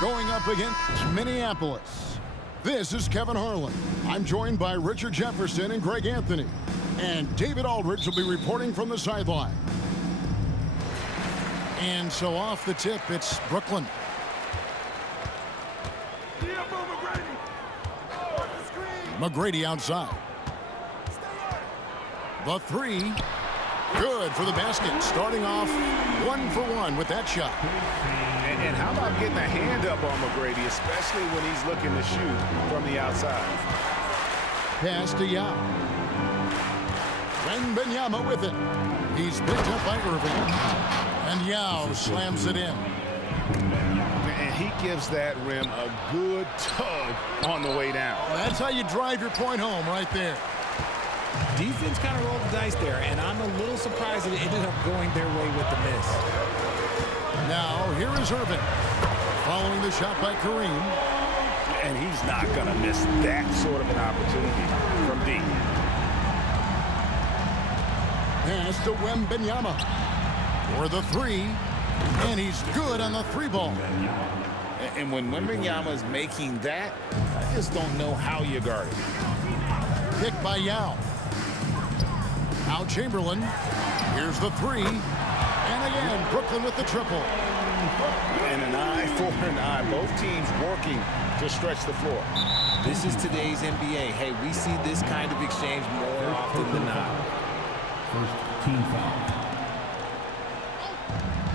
going up against Minneapolis. This is Kevin Harlan. I'm joined by Richard Jefferson and Greg Anthony. And David Aldridge will be reporting from the sideline. And so off the tip, it's Brooklyn. McGrady outside. The three. Good for the basket. Starting off 1 for 1 with that shot. And how about getting a hand up on McGrady, especially when he's looking to shoot from the outside. Pass to Yao. Wembanyama with it. He's picked up by Irving. And Yao slams it in. And he gives that rim a good tug on the way down. Well, that's how you drive your point home right there. Defense kind of rolled the dice there, and I'm a little surprised that it ended up going their way with the miss. Now, here is Irving. Following the shot by Kareem. And he's not going to miss that sort of an opportunity from deep. Pass to Wembanyama. For the three. And he's good on the three ball. And when Wembanyama is making that, I just don't know how you guard it. Picked by Yao. Now Chamberlain. Here's the three. And again, Brooklyn with the triple. And an eye for an eye. Both teams working to stretch the floor. This is today's NBA. Hey, we see this kind of exchange more often than not. First team foul.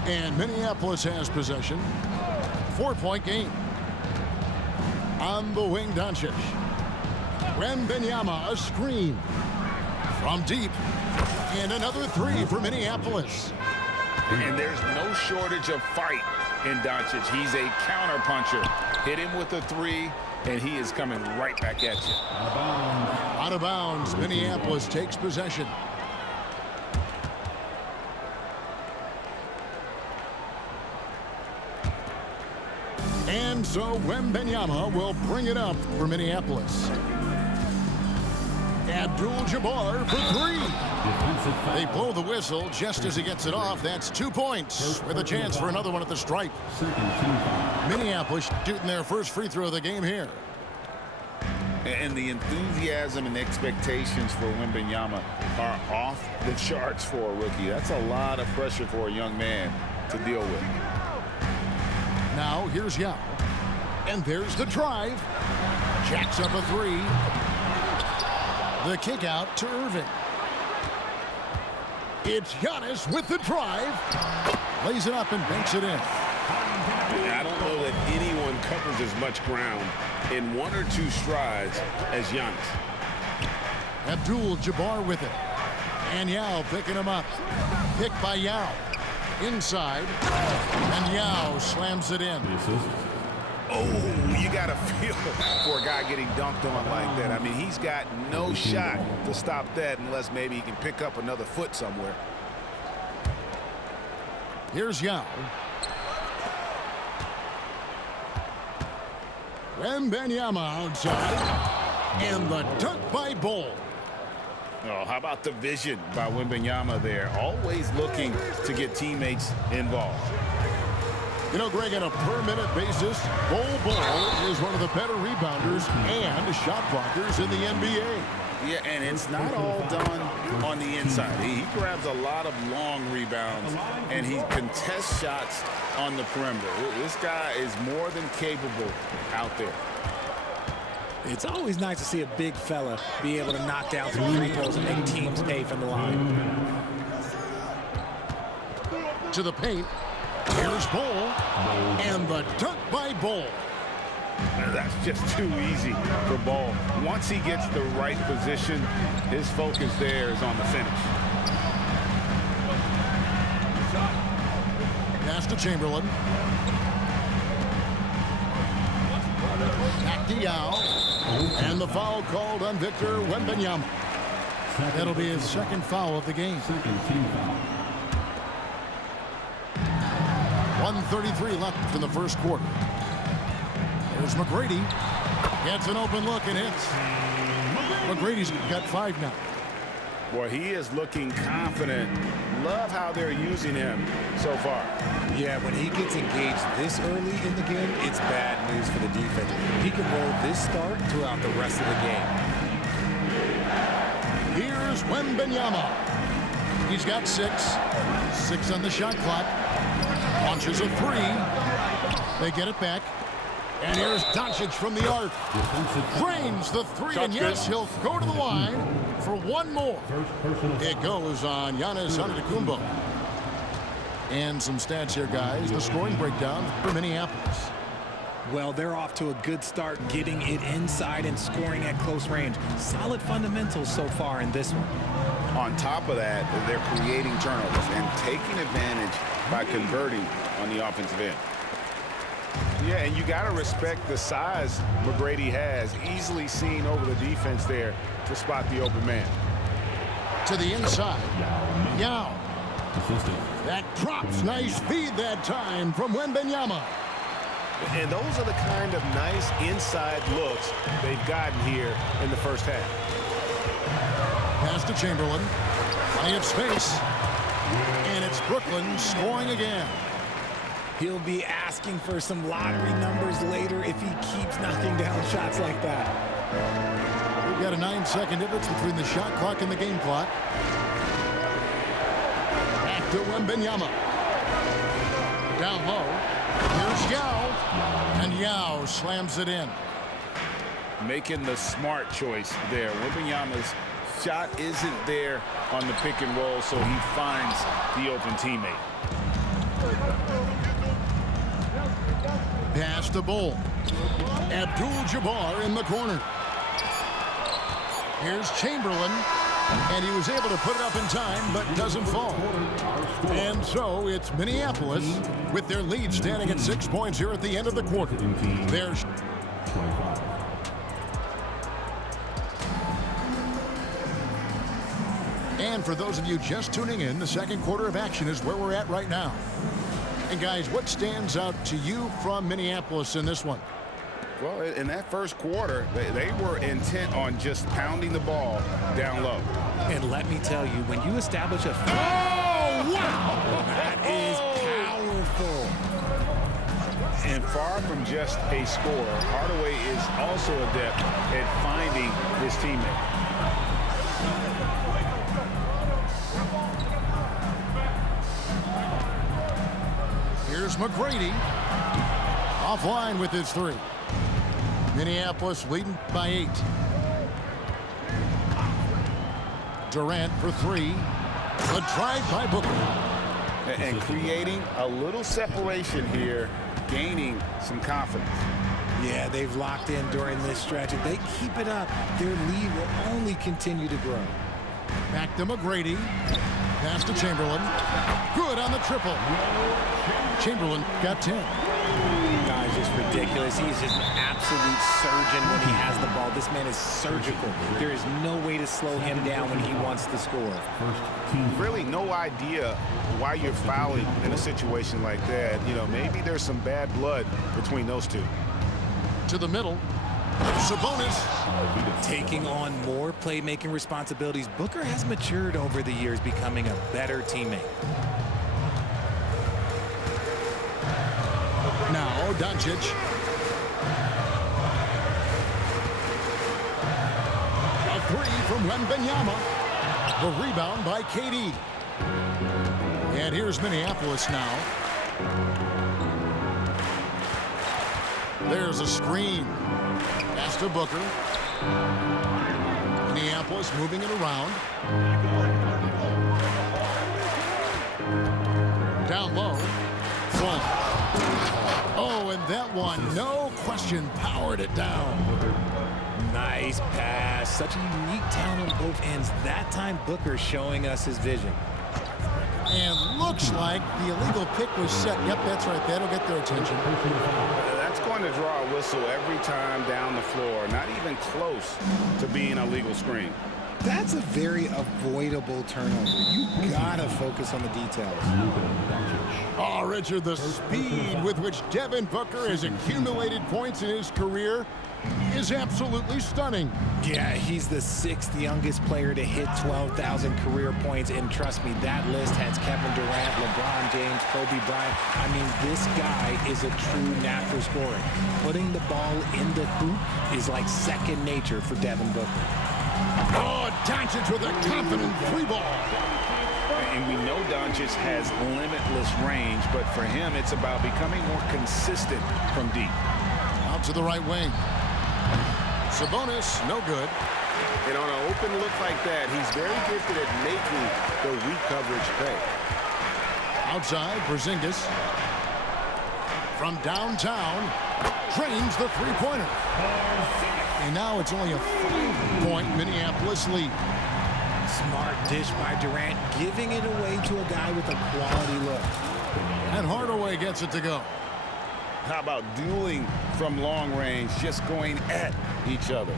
And Minneapolis has possession. 4-point game. On the wing, Doncic. Wembanyama, a screen. From deep. And another three for Minneapolis. And there's no shortage of fight in Doncic. He's a counterpuncher. Hit him with a three, and he is coming right back at you. Out of bounds. Minneapolis takes possession. And so Wembanyama will bring it up for Minneapolis. Abdul-Jabbar for three. They blow the whistle just as he gets it off. That's 2 points with a chance for another one at the stripe. Minneapolis shooting their first free throw of the game here. And the enthusiasm and expectations for Wembanyama are off the charts for a rookie. That's a lot of pressure for a young man to deal with. Now here's Yao. And there's the drive. Jacks up a three. The kick out to Irving. It's Giannis with the drive. Lays it up and banks it in. I don't know that anyone covers as much ground in 1 or 2 strides as Giannis. Abdul-Jabbar with it. And Yao picking him up. Picked by Yao. Inside. And Yao slams it in. Oh, you got to feel for a guy getting dunked on like that. I mean, he's got no shot to stop that unless maybe he can pick up another foot somewhere. Here's Yao. Wembanyama outside. And the dunk by Bol. Oh, how about the vision by Wembanyama there? Always looking to get teammates involved. You know, Greg, on a per-minute basis, Bol is one of the better rebounders and shot blockers in the NBA. Yeah, and it's not all done on the inside. He grabs a lot of long rebounds, and he contests shots on the perimeter. This guy is more than capable out there. It's always nice to see a big fella be able to knock down some free throws and make teams pay from the line. To the paint. Here's Bol. And the dunk by Bol. That's just too easy for Bol. Once he gets the right position, his focus there is on the finish. Pass to Chamberlain. Back to Yao. And the foul called on Victor Wembanyama. That'll be his second foul of the game. 1:33 left in the first quarter. There's McGrady. Gets an open look and hits. McGrady's got 5 now. Well, he is looking confident love how they're using him so far. Yeah, when he gets engaged this early in the game, it's bad news for the defense. He can roll this start throughout the rest of the game. Here's Wembanyama. He's got 6 on the shot clock. Launches a 3. They get it back. And here's Doncic from the arc. Drains the 3, and yes, he'll go to the line for one more. It goes on Giannis Antetokounmpo. And some stats here, guys. The scoring breakdown for Minneapolis. Well, they're off to a good start getting it inside and scoring at close range. Solid fundamentals so far in this one. On top of that, they're creating turnovers and taking advantage by converting on the offensive end. Yeah, and you got to respect the size McGrady has, easily seen over the defense there to spot the open man. To the inside. Yao. That drops. Nice feed that time from Wembanyama. And those are the kind of nice inside looks they've gotten here in the first half. Pass to Chamberlain. Plenty of space. And it's Brooklyn scoring again. He'll be asking for some lottery numbers later if he keeps knocking down shots like that. We've got a 9-second difference between the shot clock and the game clock. Back to Wembanyama. Down low. Here's Yao. And Yao slams it in. Making the smart choice there. Wembanyama's shot isn't there on the pick and roll, so he finds the open teammate. Pass to Bull. Abdul-Jabbar in the corner. Here's Chamberlain. And he was able to put it up in time, but doesn't fall. And so it's Minneapolis with their lead standing at 6 points here at the end of the quarter. There's And for those of you just tuning in, the second quarter of action is where we're at right now. And guys, what stands out to you from Minneapolis in this one? Well, in that first quarter, they were intent on just pounding the ball down low. And let me tell you, when you establish a... Oh, wow! That is powerful. And far from just a scorer, Hardaway is also adept at finding his teammate. Here's McGrady. Offline with his 3. Minneapolis leading by 8. Durant for 3. A drive by Booker. And creating a little separation here, gaining some confidence. Yeah, they've locked in during this stretch. If they keep it up, their lead will only continue to grow. Back to McGrady. Pass to Chamberlain. Good on the triple. Chamberlain got 10. Guys, it's ridiculous. He's just an absolute surgeon when he has the ball. This man is surgical. There is no way to slow him down when he wants to score. Really no idea why you're fouling in a situation like that. You know, maybe there's some bad blood between those two. To the middle. Sabonis. Taking on more playmaking responsibilities. Booker has matured over the years, becoming a better teammate. Now, Doncic. A 3 from Wembanyama. The rebound by KD. And here's Minneapolis now. There's a screen. Pass to Booker. Minneapolis moving it around. Down low. Full. Oh, and that one, no question, powered it down. Nice pass. Such a unique talent on both ends. That time, Booker showing us his vision. And looks like the illegal pick was set. Yep, that's right. That'll get their attention. That's going to draw a whistle every time down the floor. Not even close to being a legal screen. That's a very avoidable turnover. You gotta focus on the details. Oh, Richard, the speed with which Devin Booker has accumulated points in his career is absolutely stunning. Yeah, he's the 6th youngest player to hit 12,000 career points, and trust me, that list has Kevin Durant, LeBron James, Kobe Bryant. I mean, this guy is a true natural scorer. Putting the ball in the hoop is like second nature for Devin Booker. Oh, Doncic with a confident three ball. And we know Doncic has limitless range, but for him, it's about becoming more consistent from deep. Out to the right wing. Sabonis, no good. And on an open look like that, he's very gifted at making the weak coverage pay. Outside, Porzingis. From downtown, drains the three-pointer. And now it's only a 5-point Minneapolis lead. Smart dish by Durant, giving it away to a guy with a quality look. And Hardaway gets it to go. How about dueling from long range, just going at each other?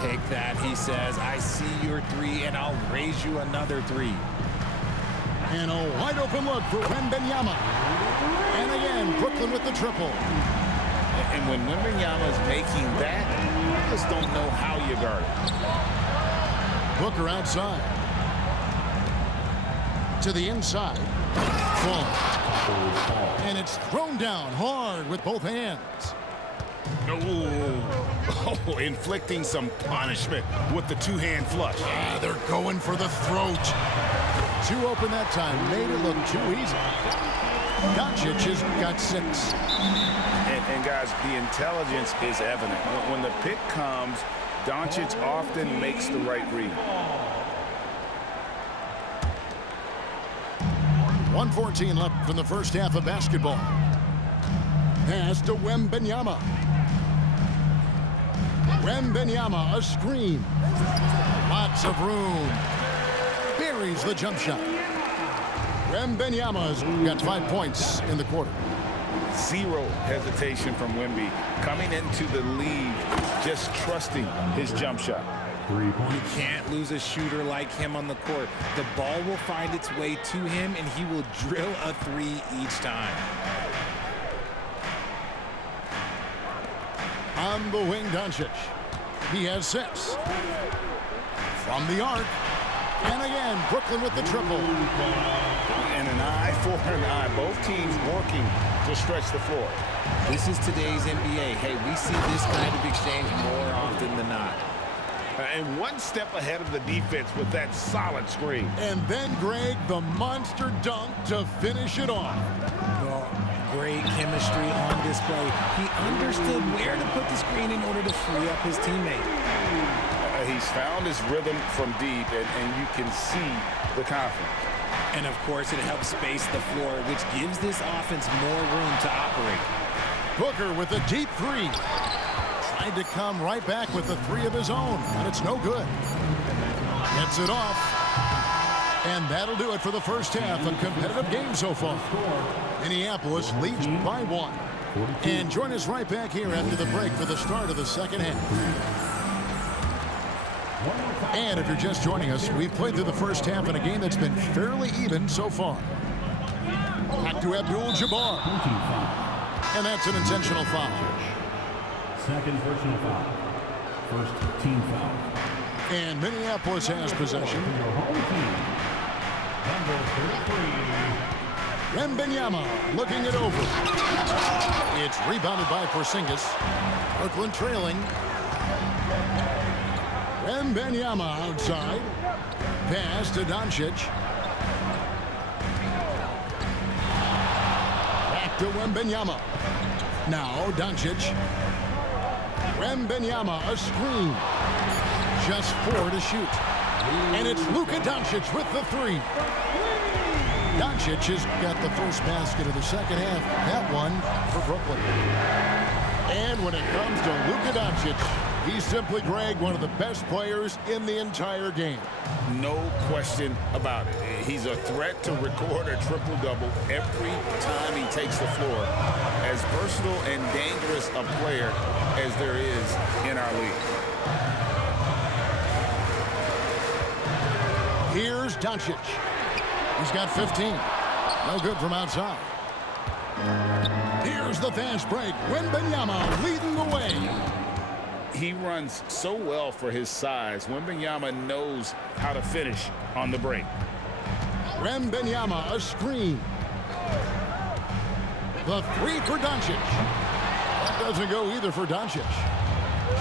Take that, he says. I see your three, and I'll raise you another three. And a wide open look for Wembanyama. And again, Brooklyn with the triple. And when Wembanyama is making that, you just don't know how you guard it. Booker outside. To the inside. Fall. And it's thrown down hard with both hands. Oh, inflicting some punishment with the two-hand flush. Ah, they're going for the throat. Too open that time. Made it look too easy. Doncic has got 6. And guys, the intelligence is evident. When the pick comes, Doncic often makes the right read. 1:14 left from the first half of basketball. Pass to Wembanyama. Wembanyama, a screen. Lots of room. Buries the jump shot. Wembanyama's got 5 points in the quarter. Zero hesitation from Wemby. Coming into the lead, just trusting his jump shot. 3 points. You can't lose a shooter like him on the court. The ball will find its way to him, and he will drill a three each time. On the wing, Doncic. He has 6. From the arc. And again, Brooklyn with the triple. And an eye for an eye. Both teams working to stretch the floor. This is today's NBA. Hey, we see this kind of exchange more often than not. And one step ahead of the defense with that solid screen. And then, Greg, the monster dunk to finish it off. Well, great chemistry on display. He understood where to put the screen in order to free up his teammate. He's found his rhythm from deep, and you can see the confidence. And, of course, it helps space the floor, which gives this offense more room to operate. Booker with a deep 3. Tried to come right back with a 3 of his own, but it's no good. Gets it off. And that'll do it for the first half. A competitive game so far. Minneapolis leads by 1. And join us right back here after the break for the start of the second half. And if you're just joining us, we've played through the first half in a game that's been fairly even so far. Back to Abdul-Jabbar. And that's an intentional foul. Second personal foul. First team foul. And Minneapolis has possession. Your home team. Number 33. Wembanyama looking it over. It's rebounded by Porzingis. Brooklyn trailing. Wembanyama outside. Pass to Doncic. Back to Wembanyama. Now Doncic. Wembanyama, a screen. Just 4 to shoot. And it's Luka Doncic with the 3. Doncic has got the first basket of the second half. That one for Brooklyn. And when it comes to Luka Doncic, he's simply, Greg, one of the best players in the entire game. No question about it. He's a threat to record a triple-double every time he takes the floor. As versatile and dangerous a player as there is in our league. Here's Doncic. He's got 15. No good from outside. Here's the fast break. Wembanyama leading the way. he runs so well for his size. Wembanyama knows how to finish on the break. Wembanyama, a screen. The three for Doncic. That doesn't go either for Doncic.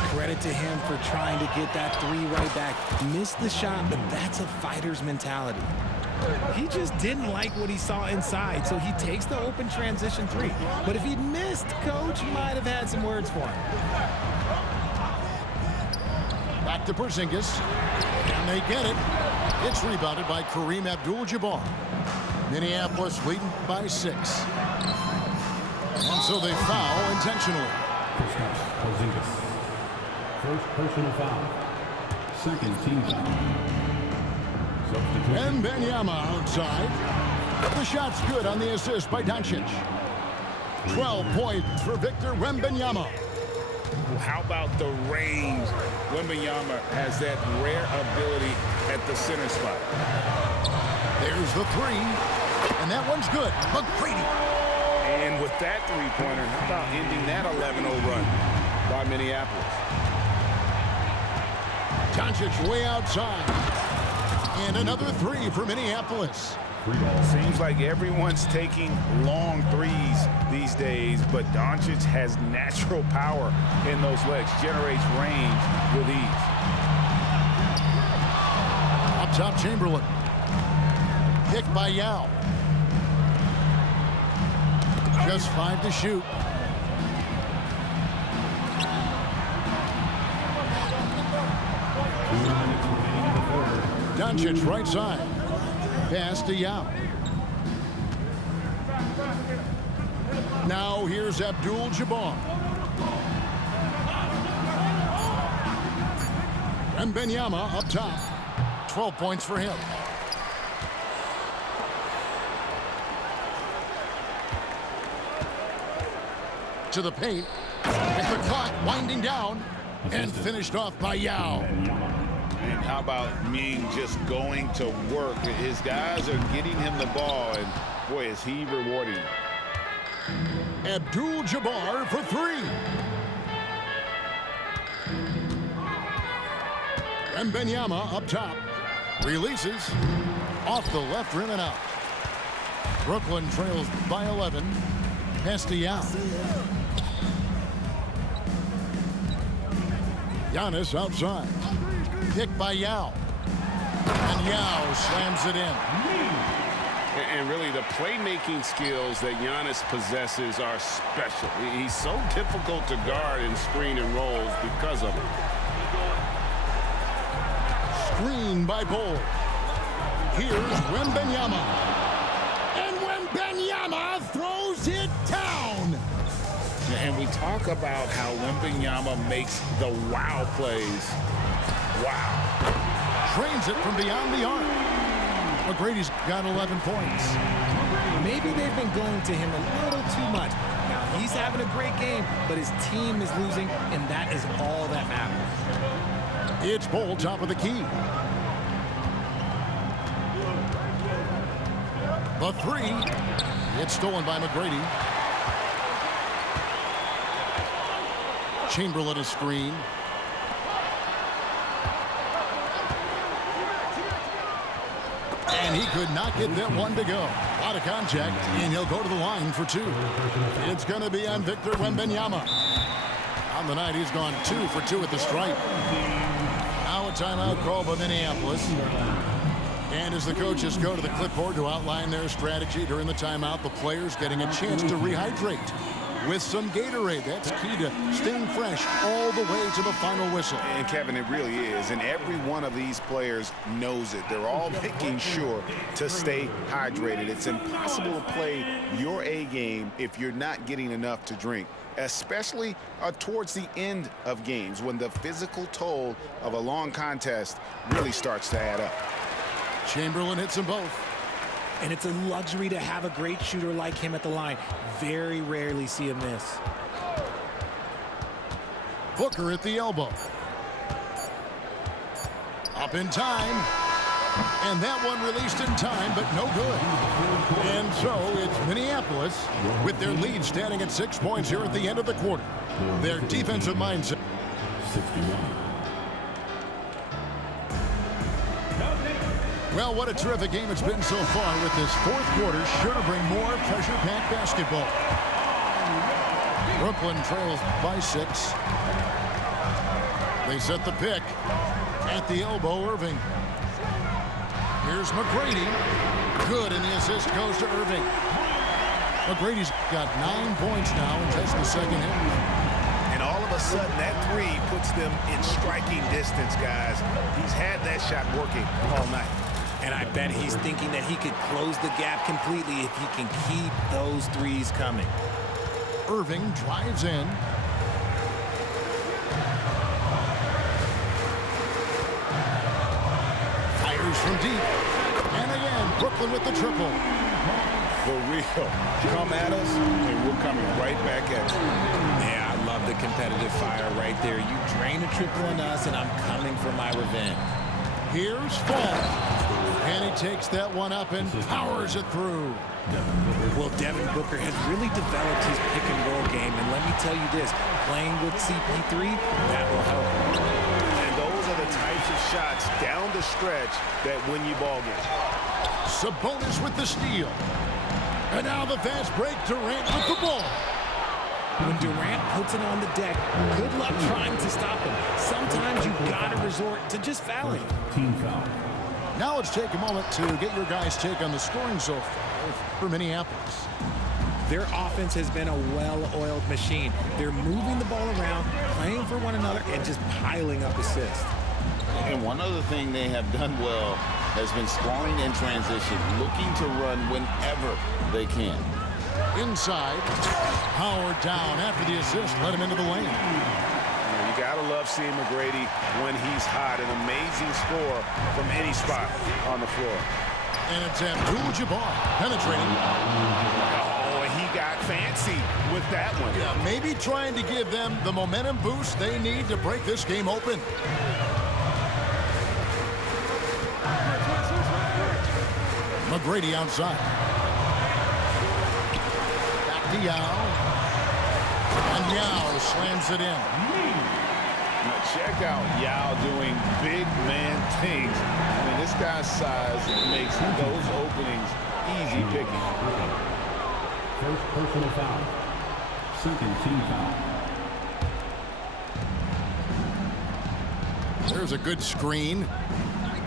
Credit to him for trying to get that three right back. Missed the shot, but that's a fighter's mentality. He just didn't like what he saw inside, so he takes the open transition three. But if he'd missed, Coach might have had some words for him. Back to Porzingis. And they get it. It's rebounded by Kareem Abdul-Jabbar. Minneapolis leading by 6. And so they foul intentionally. Porzingis. First personal foul. Second team foul. And Wembanyama outside. The shot's good on the assist by Doncic. 12 points for Victor Wembanyama. How about the range? Wembanyama has that rare ability at the center spot. There's the three. And that one's good. McGrady. And with that three-pointer, how about ending that 11-0 run by Minneapolis? Doncic way outside. And another three for Minneapolis. Seems like everyone's taking long threes these days, but Doncic has natural power in those legs, generates range with ease. Up top, Chamberlain. Picked by Yao. Just 5 to shoot. Doncic right side. Pass to Yao. Now here's Abdul-Jabbar. And Wembanyama up top. 12 points for him. To the paint. With the clock winding down. And finished off by Yao. And how about Ming just going to work? His guys are getting him the ball, and boy, is he rewarding him. Abdul-Jabbar for three. And Wembanyama up top. Releases. Off the left rim and out. Brooklyn trails by 11. Pass to Yao. Giannis outside. Picked by Yao. And Yao slams it in. And really, the playmaking skills that Giannis possesses are special. He's so difficult to guard in screen and rolls because of it. Screen by Bol. Here's Wembanyama. And Wembanyama throws it down. And we talk about how Wembanyama makes the wow plays. Wow. Trains it from beyond the arc. McGrady's got 11 points. Maybe they've been going to him a little too much. Now, he's having a great game, but his team is losing, and that is all that matters. It's Bol, top of the key. The three. It's stolen by McGrady. Chamberlain a screen. And he could not get that one to go. A lot of contact, and he'll go to the line for two. It's going to be on Victor Wembanyama. On the night, he's gone 2 for 2 at the stripe. Now a timeout called by Minneapolis. And as the coaches go to the clipboard to outline their strategy during the timeout, the players getting a chance to rehydrate with some Gatorade. That's key to staying fresh all the way to the final whistle. And Kevin, it really is. And every one of these players knows it. They're all making sure to stay hydrated. It's impossible to play your A game if you're not getting enough to drink, especially towards the end of games when the physical toll of a long contest really starts to add up. Chamberlain hits them both. And it's a luxury to have a great shooter like him at the line. Very rarely see him miss. Booker at the elbow. Up in time. And that one released in time, but no good. And so it's Minneapolis with their lead standing at 6 points here at the end of the quarter. Their defensive mindset. 61. Well, what a terrific game it's been so far, with this fourth quarter sure to bring more pressure-packed basketball. Brooklyn trails by 6. They set the pick. At the elbow, Irving. Here's McGrady. Good, and the assist goes to Irving. McGrady's got 9 points now in just the second half. And all of a sudden, that three puts them in striking distance, guys. He's had that shot working all night. And I bet he's thinking that he could close the gap completely if he can keep those threes coming. Irving drives in. Fires from deep. And again, Brooklyn with the triple. For real. Come at us, and we're coming right back at you. Yeah, I love the competitive fire right there. You drain a triple on us, and I'm coming for my revenge. Here's Fall. And he takes that one up and powers it through. Well, Devin Booker has really developed his pick-and-roll game, and let me tell you this, playing with CP3, that will help him. And those are the types of shots down the stretch that win you ball games. Sabonis with the steal. And now the fast break, Durant with the ball. When Durant puts it on the deck, good luck trying to stop him. Sometimes you gotta resort to just fouling. Team foul. Now let's take a moment to get your guys' take on the scoring so far for Minneapolis. Their offense has been a well-oiled machine. They're moving the ball around, playing for one another, and just piling up assists. And one other thing they have done well has been scoring in transition, looking to run whenever they can. Inside, Howard down after the assist, let him into the lane. You gotta love seeing McGrady when he's hot. An amazing score from any spot on the floor. And it's Abdul-Jabbar penetrating. Oh, and he got fancy with that one. Yeah, maybe trying to give them the momentum boost they need to break this game open. McGrady outside. Back to Yao. And Yao slams it in. Now check out Yao doing big man things. I mean, this guy's size makes those openings easy picking. First personal foul. Second team foul. There's a good screen.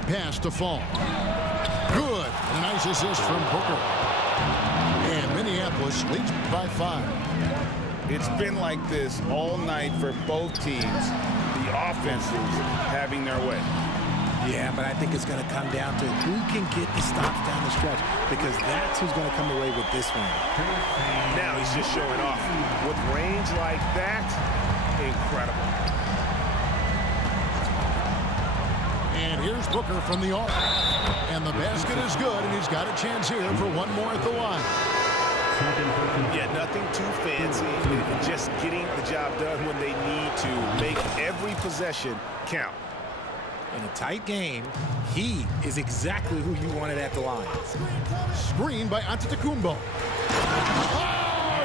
Pass to Fall. Good. And a nice assist from Booker. And Minneapolis leads by 5. It's been like this all night for both teams. The offenses having their way. Yeah, but I think it's going to come down to who can get the stops down the stretch, because that's who's going to come away with this one. Now he's just showing off. With range like that, incredible. And here's Booker from the arc. And the basket is good, and he's got a chance here for one more at the line. Yeah, nothing too fancy. Just getting the job done when they need to. Make every possession count. In a tight game, he is exactly who you wanted at the line. Screen by Antetokounmpo. Oh,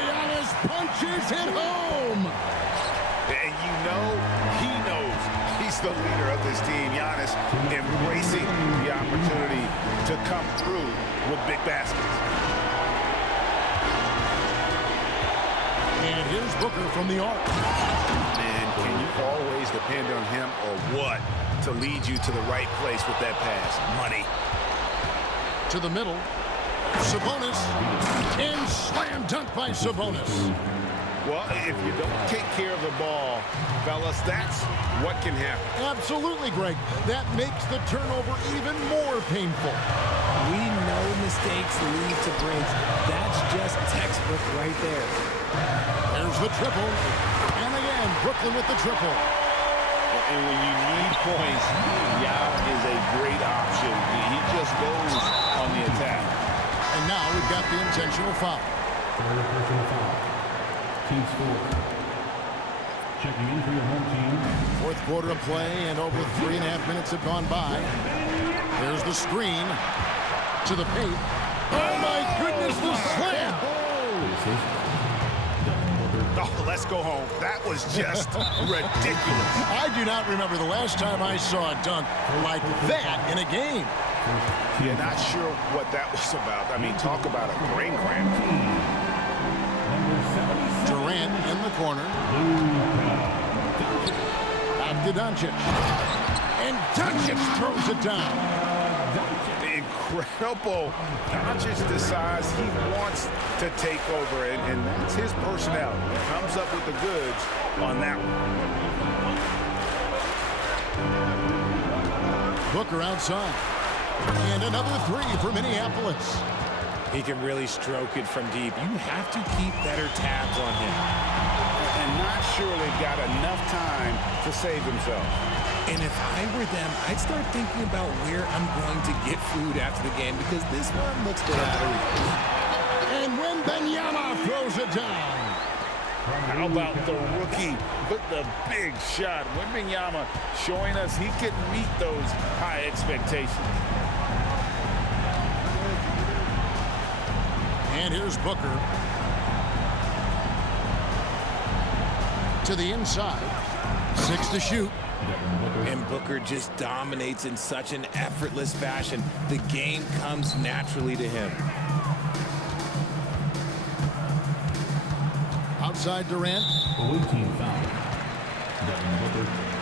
Giannis punches it home. And you know he knows he's the leader of this team. Giannis embracing the opportunity to come through with big baskets. And here's Booker from the arc. And can you always depend on him or what to lead you to the right place with that pass? Money. To the middle. Sabonis. And slam dunk by Sabonis. Well, if you don't take care of the ball, fellas, that's what can happen. Absolutely, Greg. That makes the turnover even more painful. We know mistakes lead to breaks. That's just textbook right there. There's the triple. And again, Brooklyn with the triple. And when you need points, Yao is a great option. He just goes on the attack. And now we've got the intentional foul. Third personal foul. Team score. Checking in for your home team. Fourth quarter of play, and over 3.5 minutes have gone by. There's the screen to the paint. Oh, my goodness, the slam! Oh, let's go home. That was just ridiculous. I do not remember the last time I saw a dunk like that in a game. Yeah, not sure what that was about. I mean, talk about a brain cramp. Durant in the corner. Back to Doncic. And Doncic throws it down. Incredible. Doncic decides he wants to take over, and that's his personality. He comes up with the goods on that one. Booker outside. And another three for Minneapolis. He can really stroke it from deep. You have to keep better tabs on him. And not sure they've got enough time to save themselves. And if I were them, I'd start thinking about where I'm going to get food after the game, because this one looks good. And when Wembanyama throws it down. How about the rookie with the big shot? Wembanyama showing us he can meet those high expectations. And here's Booker. To the inside. 6 to shoot. And Booker just dominates in such an effortless fashion. The game comes naturally to him. Outside Durant. Away team foul. Devin Booker.